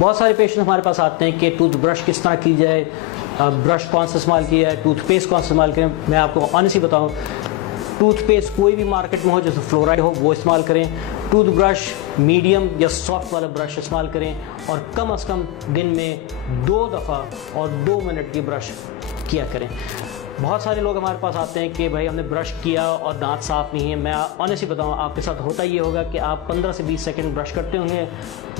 بہت سارے پیشنٹ ہمارے پاس آتے ہیں کہ ٹوتھ برش کس طرح کی جائے, برش کون سا استعمال کیا ہے, ٹوتھ پیسٹ کون سا استعمال کریں. میں آپ کو آنیسٹلی بتاؤں, ٹوتھ پیسٹ کوئی بھی مارکیٹ میں ہو جیسے فلورائڈ ہو وہ استعمال کریں. ٹوتھ برش میڈیم یا سافٹ والا برش استعمال کریں, اور کم از کم دن میں 2 دفعہ اور 2 منٹ کی برش کیا کریں. بہت سارے لوگ ہمارے پاس آتے ہیں کہ بھائی ہم نے برش کیا اور دانت صاف نہیں ہے. میں آنیسٹلی بتاؤں, آپ کے ساتھ ہوتا یہ ہوگا کہ آپ 15 سے 20 سیکنڈ برش کرتے ہوں گے,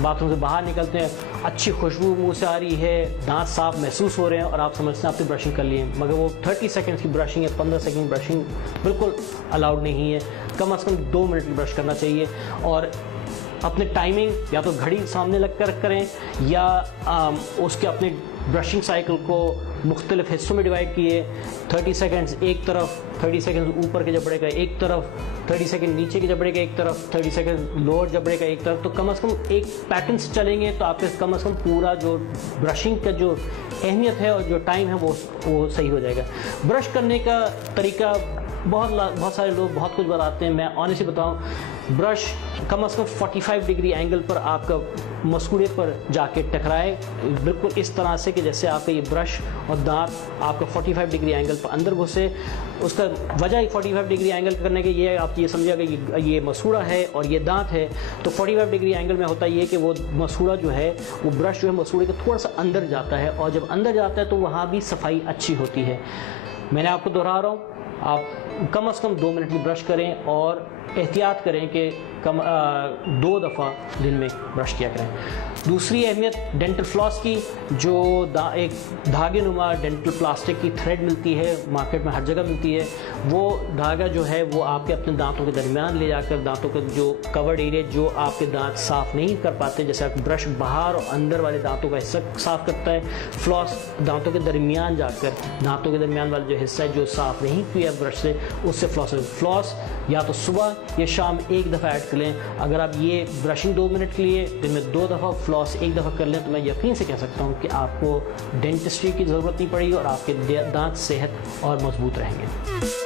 باتھ روم سے باہر نکلتے ہیں, اچھی خوشبو منہ سے آ رہی ہے, دانت صاف محسوس ہو رہے ہیں, اور آپ سمجھتے ہیں آپ نے برشنگ کر لی ہے, مگر وہ 30 سیکنڈ کی برشنگ ہے, 15 سیکنڈ برشنگ بالکل الاؤڈ نہیں ہے. کم از کم 2 منٹ کی برش کرنا چاہیے. اور اپنے ٹائمنگ یا تو گھڑی سامنے لگ کر کریں, یا اس کے اپنے برشنگ سائیکل کو مختلف حصوں میں ڈیوائڈ کیے. 30 سیکنڈز ایک طرف, 30 سیکنڈز اوپر کے جبڑے کا ایک طرف, 30 سیکنڈ نیچے کے جبڑے کا ایک طرف, 30 سیکنڈ لوور جبڑے کا ایک طرف. تو کم از کم ایک پیٹرن سے چلیں گے تو آپ کے کم از کم پورا جو برشنگ کا جو اہمیت ہے اور جو ٹائم ہے وہ صحیح ہو جائے گا. برش کرنے کا طریقہ بہت سارے لوگ بہت کچھ بتاتے ہیں. میں آنیسٹلی بتاؤں, برش کم از کم 45 ڈگری اینگل پر آپ کا مسکوڑے پر جا کے ٹکرائے, بالکل اس طرح سے کہ جیسے آپ کا یہ برش اور دانت آپ کا 45 ڈگری اینگل پر اندر گھسے. اس کا وجہ 45 ڈگری اینگل کرنے کے یہ آپ یہ سمجھا کہ یہ مسوڑا ہے اور یہ دانت ہے. تو 45 ڈگری اینگل میں ہوتا یہ کہ وہ مسوڑا جو ہے, وہ برش جو ہے مسوڑے کے تھوڑا سا اندر جاتا ہے, اور جب اندر جاتا ہے تو وہاں بھی صفائی اچھی ہوتی ہے. میں نے آپ کو دہرا رہا ہوں, آپ کم از کم 2 منٹ کی برش کریں, اور احتیاط کریں کہ 2 دفعہ دن میں برش کیا کریں. دوسری اہمیت ڈینٹل فلاس کی, جو ایک دھاگے نما ڈینٹل پلاسٹک کی تھریڈ ملتی ہے, مارکیٹ میں ہر جگہ ملتی ہے. وہ دھاگا جو ہے وہ آپ کے اپنے دانتوں کے درمیان لے جا کر دانتوں کے جو کورڈ ایریا جو آپ کے دانت صاف نہیں کر پاتے, جیسے آپ برش باہر اور اندر والے دانتوں کا حصہ صاف کرتا ہے, فلاس دانتوں کے درمیان جا کر دانتوں کے درمیان والا جو حصہ ہے جو صاف نہیں کیا برش سے, اس سے فلاس یا تو صبح یا شام 1 دفعہ ایڈ کر لیں. اگر آپ یہ برشنگ 2 منٹ کے لیے دن میں 2 دفعہ, فلاس 1 دفعہ کر لیں, تو میں یقین سے کہہ سکتا ہوں کہ آپ کو ڈینٹسٹری کی ضرورت نہیں پڑے گی, اور آپ کے دانت صحت اور مضبوط رہیں گے.